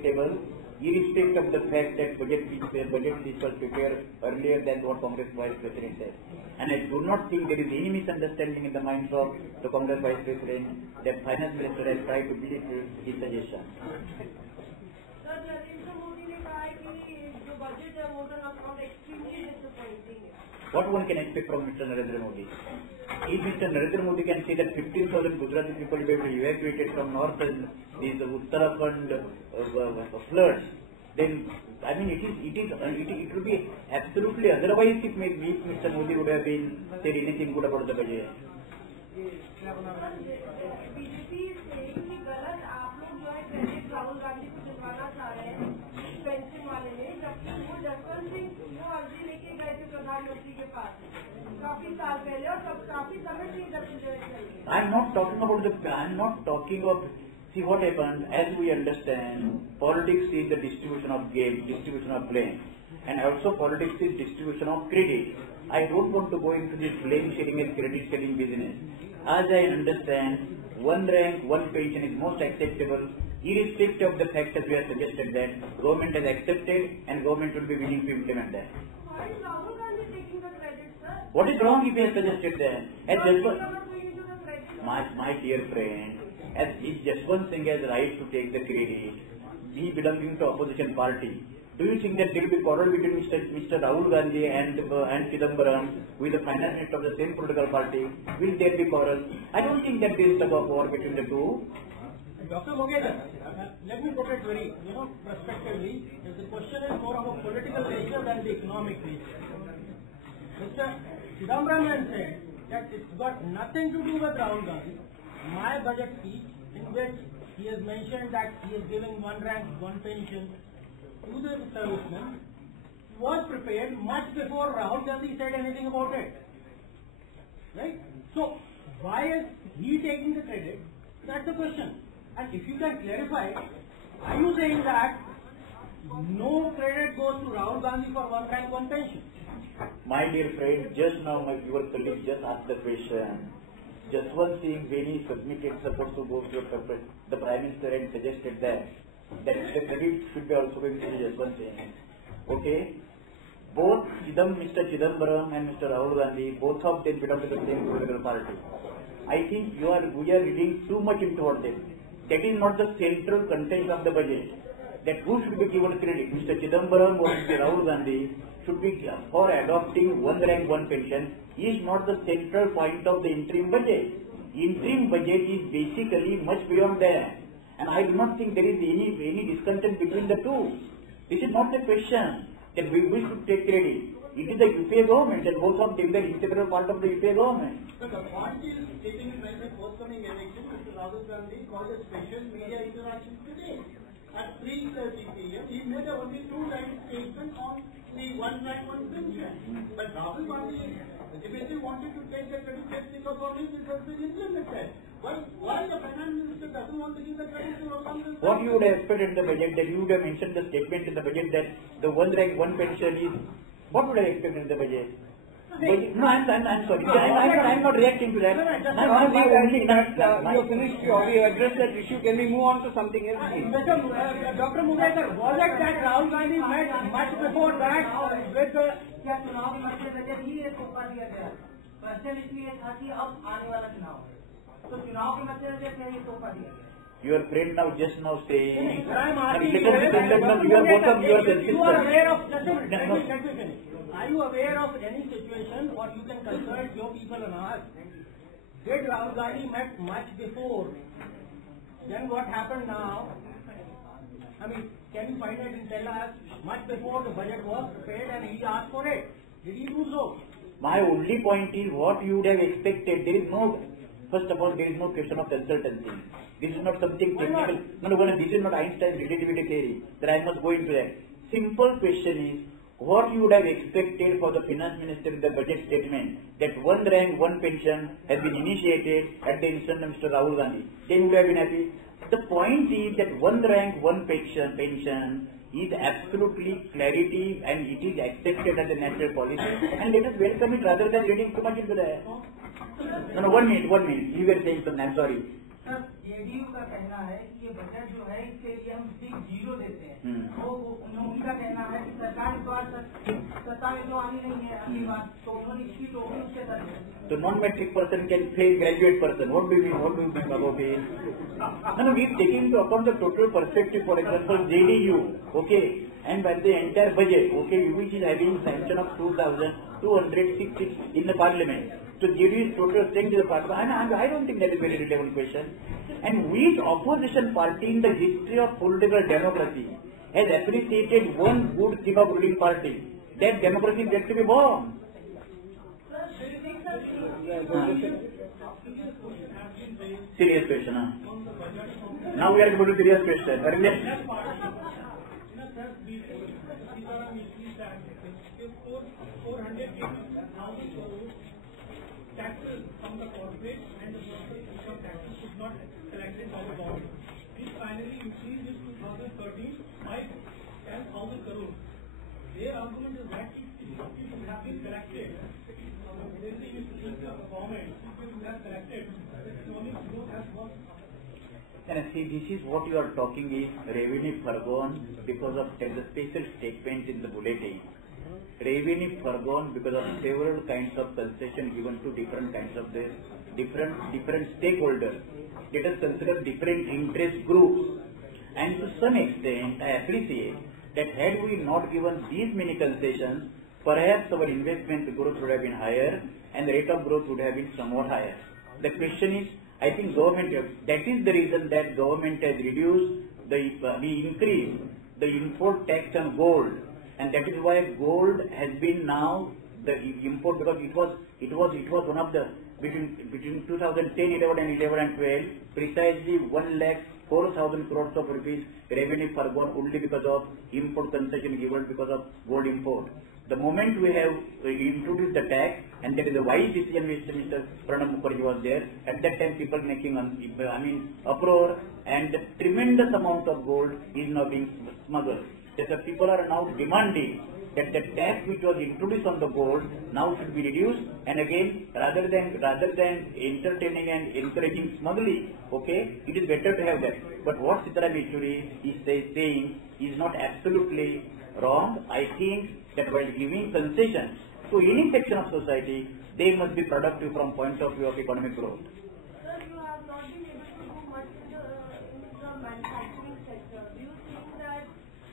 acceptable, irrespective of the fact that budget sheets were prepared earlier than what Congress Vice President said. And I do not think there is any misunderstanding in the minds of the Congress Vice President that Finance Minister has tried to beat his suggestion. What one can expect from Mr. Narendra Modi? If Mr. Narendra Modi can say that 15,000 Gujarati people will be evacuated from north and these Uttarakhand floods, then I mean it would be absolutely otherwise if Mr. Modi would have been said anything good about the budget. I'm not talking of. See what happened. As we understand, politics is the distribution of game, distribution of blame, and also politics is distribution of credit. I don't want to go into this blame sharing and credit sharing business. As I understand, one rank, one pension is most acceptable, irrespective of the fact that we have suggested that government has accepted and government will be willing to implement that. Why is Rahul Gandhi taking the credit, sir? What is wrong if he has suggested that? My dear friend, as if Jaswant Singh has right to take the credit, he belonging to opposition party. Do you think that there will be quarrel between Mr. Rahul Gandhi and Chidambaram, who is the finance minister of the same political party? Will there be quarrel? I don't think that there is tug of war between the two. Dr. Mogeda, let me put it very, prospectively. The question is more of a political nature than the economic nature. Mr. Chidambaram has said that it's got nothing to do with Rahul Gandhi. My budget speech, in which he has mentioned that he is giving one rank, one pension to the servicemen, was prepared much before Rahul Gandhi said anything about it. Right? So, why is he taking the credit? That's the question. And if you can clarify, are you saying that no credit goes to Rahul Gandhi for one rank, one pension? My dear friend, just now your colleague just asked the question. Jaswant Singh, when he submitted, supposed to go to the Prime Minister and suggested that the credit should be also going to Jaswant Singh. Okay? Both Mr. Chidambaram and Mr. Rahul Gandhi, both of them belong to the same political party. I think we are reading too much into what this. That is not the central content of the budget. That who should be given credit, Mr. Chidambaram or Mr. Rahul Gandhi, should be for adopting one rank, one pension, is not the central point of the interim budget. Interim budget is basically much beyond that. And I do not think there is any discontent between the two. This is not the question that we should take credit. It is the UPA government and both of them are integral part of the UPA government. So the point is taking in mind the forthcoming election, Mr. Rahul Gandhi called a special media interaction today. At 3:30 p.m. he made only two-line statement on the one rank, one pension. But Rahul Gandhi, if they wanted to take the credit because of him, it has been implemented. Why the finance minister doesn't want to give the credit to Rahul Gandhi? What you would have expected in the budget, that you would have mentioned the statement in the budget that the one rank, one pension is. What would I expect in the budget? No, I'm sorry. I'm not reacting to that. You finished you addressed that issue. Can we move on to something else? Dr. Mugaitar, was it that Rahul Gandhi met much before that with the... क्या चुनाव के मसले से ही ये सौंपा दिया गया? प्रश्न इसलिए था कि अब आने वाला चुनाव है, तो चुनाव के मसले से क्या ये सौंपा दिया गया? Your friend now just now saying, you are aware of any situation, or you can consult your people and ask, did Rahul Gandhi met much before? Then what happened now? I mean, can you find it and tell us much before the budget was prepared and he asked for it? Did he do so? My only point is what you would have expected. There is no, first of all, there is no question of consultancy. This is not something technical. No, this is not Einstein's relativity theory that I must go into that. Simple question is, what you would have expected for the finance minister in the budget statement that one rank, one pension has been initiated at the instance of Mr. Rahul Gandhi. Then you would have been happy. The point is that one rank, one pension is absolutely clarity and it is accepted as a natural policy, and let us welcome it rather than getting too much into that. No, 1 minute. You were saying something, I'm sorry. JDU का कहना है कि ये budget जो है इसके लिए हम सिर्फ 0 देते हैं। वो उनका कहना है कि सरकार इस बार सत्ता में तो आनी नहीं है अगली बार, तो उन्होंने इसकी टोकरी उसके दर्ज है। So non-metric person can fail graduate person. What do you mean? What do you think about it? No, we taking into account the total perspective. For example, JDU, okay, and by the entire budget, okay, which is having sanction of 2,266 in the parliament. So JDU's total strength in the parliament. And I don't think that is a very relevant question. And which opposition party in the history of political democracy has appreciated one good thing of ruling party? That democracy is yet to be born. Serious question, huh? Now we are going to serious question. Taxes from the corporate and the personal income taxes should not collected by the government. We finally increased this 2013 by 10,000 crores. Their argument is that it should have been collected. And see, this is what you are talking is revenue forgone because of the special statement in the bulletin. Revenue forgone because of several kinds of concession given to different kinds of the different stakeholders. Let us consider different interest groups. And to some extent, I appreciate that had we not given these many concessions, perhaps our investment growth would have been higher and the rate of growth would have been somewhat higher. The question is, I think government, that is the reason that government has reduced we increased the import tax on gold, and that is why gold has been now the import, because it was one of the between 2010, 11 and 11 and 12 precisely 1,04,000 crores of rupees revenue forgone only because of import concession given because of gold import. The moment we have introduced the tax, and that is a wise decision which Mr. Pranab Mukherjee was there, at that time people making uproar, and tremendous amount of gold is now being smuggled. That the people are now demanding that the tax which was introduced on the gold now should be reduced, and again rather than entertaining and encouraging smuggling, okay, it is better to have that. But what Sitaram Yechuri is saying is not absolutely wrong. I think that while giving concessions to any section of society, they must be productive from point of view of economic growth. Sir, you have not been able to do much in the manufacturing sector. Do you think that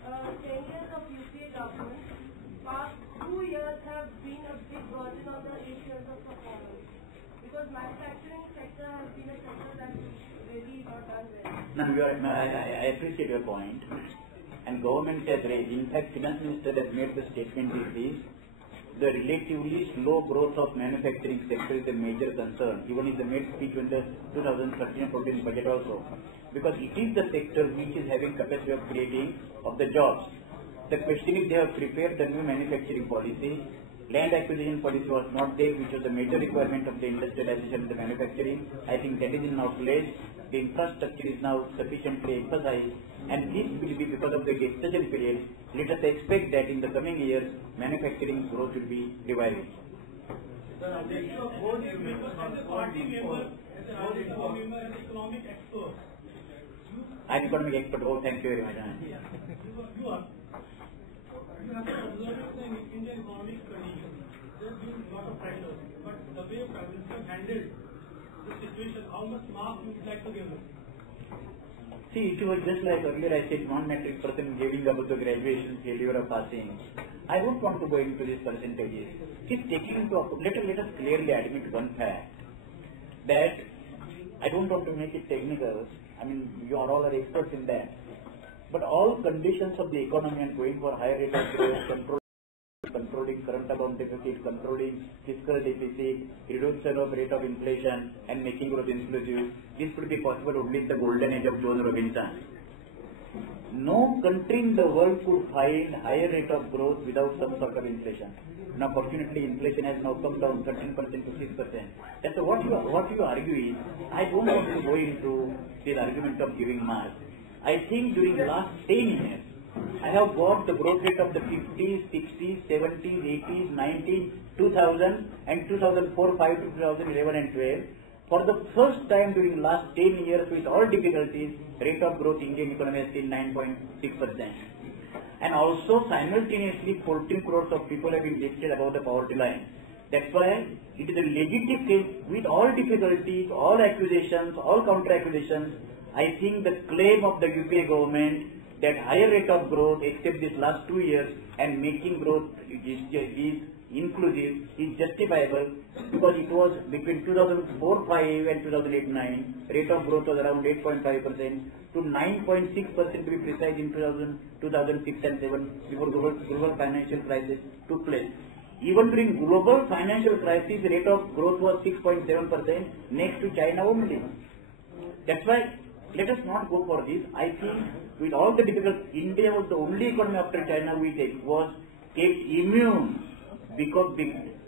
10 years of UPA government, past 2 years have been a big burden on the 8 years of performance? Because manufacturing sector has been a sector that really not done well. No, I appreciate your point. And government has raised, in fact, Finance Minister has made the statement is this: the relatively slow growth of manufacturing sector is a major concern, even in the made speech in the 2013-14 budget also, because it is the sector which is having capacity of creating of the jobs. The question is, they have prepared the new manufacturing policy. Land acquisition policy was not there, which was a major requirement of the industrialization of the manufacturing. I think that is now placed. The infrastructure is now sufficiently emphasized, and this will be because of the gestation period. Let us expect that in the coming years, manufacturing growth will be reviving. I am economic expert. Oh, thank you very much. You have to observe in Indian economic conditions. There has been a lot of pressure, but the way Prime Minister handled the situation, how much mark you would like to give him? See, it was just like earlier I said, non-metric person giving about the graduation failure of passing. I don't want to go into these percentages. Just taking into account, let us clearly admit one fact, that I don't want to make it technical. I mean, you are all experts in that. But all conditions of the economy and going for higher rate of growth, controlling current account deficit, controlling fiscal deficit, reduction of rate of inflation, and making growth inclusive, this could be possible only in the golden age of John Robinson. No country in the world could find higher rate of growth without some sort of inflation. Now, fortunately, inflation has now come down 13% to 6%. That's what you argue is, I don't want to go into this argument of giving marks. I think during the last 10 years, I have got the growth rate of the 50s, 60s, 70s, 80s, 90s, 2000 and 2004, 5 to 2011 and 12. For the first time during last 10 years with all difficulties, rate of growth Indian economy has seen 9.6%. And also simultaneously 14 crores of people have been lifted above the poverty line. That's why it is a legitimate case with all difficulties, all accusations, all counter accusations. I think the claim of the UPA government that higher rate of growth except this last 2 years and making growth is inclusive is justifiable, because it was between 2004-5 and 2008-9 rate of growth was around 8.5% to 9.6% to be precise in 2006 and 7 before global financial crisis took place. Even during global financial crisis, rate of growth was 6.7% next to China only. That's why let us not go for this. I think with all the difficulties, India was the only economy after China which was kept immune, because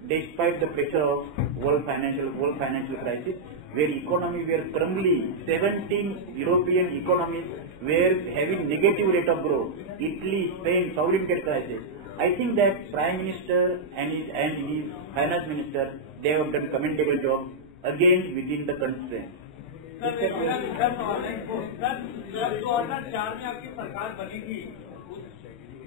despite the pressure of world financial crisis, where economy were crumbling, 17 European economies were having negative rate of growth. Italy, Spain, sovereign debt crisis. I think that Prime Minister and his Finance Minister, they have done commendable job again within the constraints. Sir 2004 में आपकी सरकार बनी थी, उस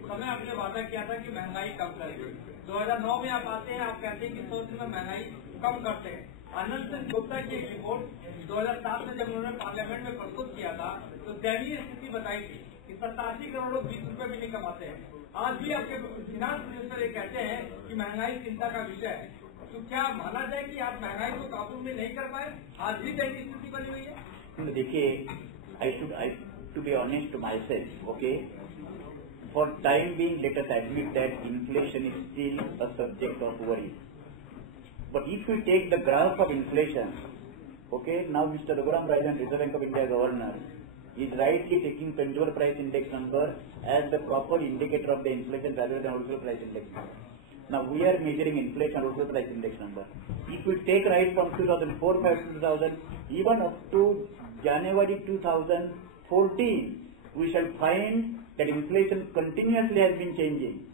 समय आपने वादा किया था कि महंगाई कम करेगी। 2009 में आप आते हैं, आप कहते हैं कि 100 दिन में महंगाई कम करते हैं। आनंद सिंह गुप्ता की एक रिपोर्ट 2007 में जब उन्होंने पार्लियामेंट में प्रस्तुत किया था तो दयनीय स्थिति बताई थी कि 87 करोड़ लोग 20 रुपए भी नहीं कमाते हैं। आज भी आपके फिनांस मिनिस्टर ये कहते हैं कि महंगाई चिंता का विषय है। तो क्या माना जाए कि आप महंगाई को काबू में नहीं कर पाए? आज भी दयनीय स्थिति बनी हुई है। देखिए, to be honest to myself, okay, for time being, let us admit that inflation is still a subject of worry. But if we take the graph of inflation, okay, now Mr. Raghuram Rajan, Reserve Bank of India Governor, is rightly taking consumer price index number as the proper indicator of the inflation rather than wholesale price index number. Now we are measuring inflation and wholesale price index number. If we take right from 2004 to 2000, even up to January 2014, we shall find that inflation continuously has been changing.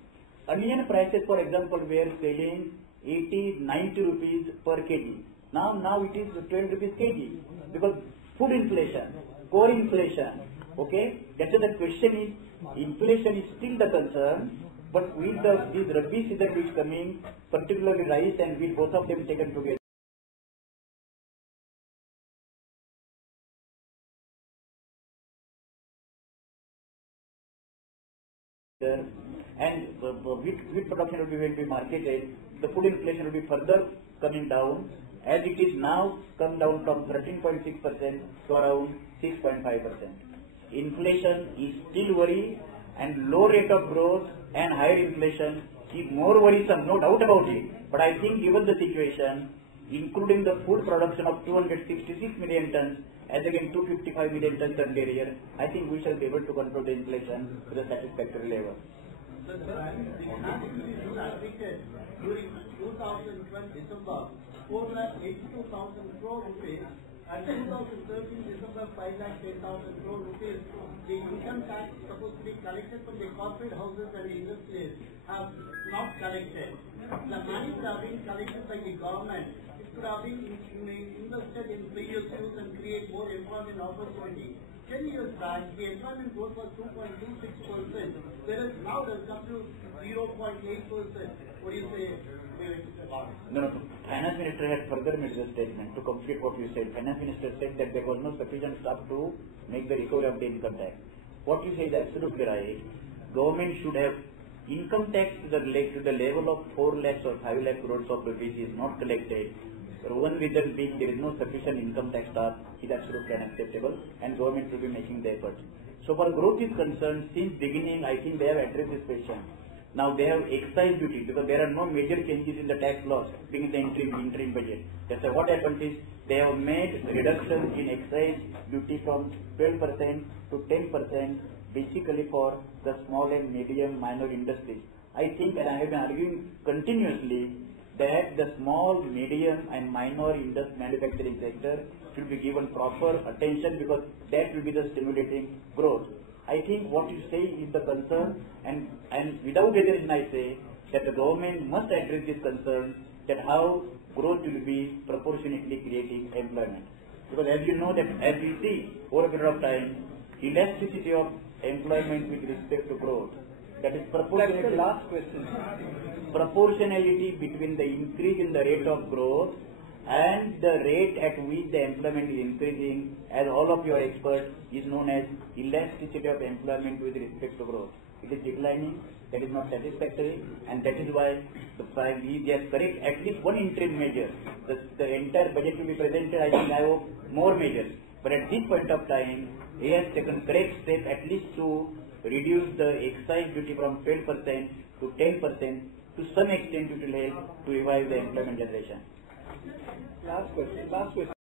Onion prices, for example, were selling 80-90 rupees per kg. Now it is 12 rupees kg, because food inflation, core inflation, okay? That's why the question is, inflation is still the concern, but with this Rabi season which is coming, particularly rice and wheat, both of them taken together, and wheat production will be marketed, the food inflation will be further coming down, as it is now come down from 13.6% to around 6.5%. Inflation is still worry, and low rate of growth and higher inflation is more worrisome, no doubt about it. But I think given the situation, including the food production of 266 million tons as against 255 million tons earlier year, I think we shall be able to control the inflation to the satisfactory level. During 2012 December, 4,82,000 crore rupees, and 2013 December, 5,10,000 crore rupees. The income tax supposed to be collected from the corporate houses and industries have not collected. The money could have been collected by the government. It could have been invested in PSUs and create more employment opportunity. 10 years back, the employment growth was 2.26%, whereas now it has come to 0.8%. What do you say? No. Finance Minister had further made the statement to complete what you said. Finance Minister said that there was no sufficient staff to make the recovery of the income tax. What you say is absolutely right. Government should have income tax to the level of 4 lakhs or 5 lakh crores of rupees is not collected. One reason being there is no sufficient income tax staff is absolutely unacceptable, and government will be making the efforts. So far growth is concerned, since beginning I think they have addressed this question. Now they have excise duty, because there are no major changes in the tax laws being the interim budget. That's why what happens is they have made reduction in excise duty from 12% to 10%, basically for the small and medium minor industries. I think, and I have been arguing continuously, that the small, medium and minor manufacturing sector should be given proper attention, because that will be the stimulating growth. I think what you say is the concern, and without hesitation I say that the government must address this concern that how growth will be proportionately creating employment. Because as you know that as we see over a period of time, elasticity of employment with respect to growth, that is proportionality. That's the last question. Proportionality between the increase in the rate of growth and the rate at which the employment is increasing, as all of your experts, is known as elasticity of employment with respect to growth. It is declining, that is not satisfactory, and that is why the prime is correct at least one interim measure. The entire budget will be presented, I think I hope more measures. But at this point of time, he has taken correct steps at least to reduce the excise duty from 12% to 10%. To some extent it will help to revive the employment generation. Last question.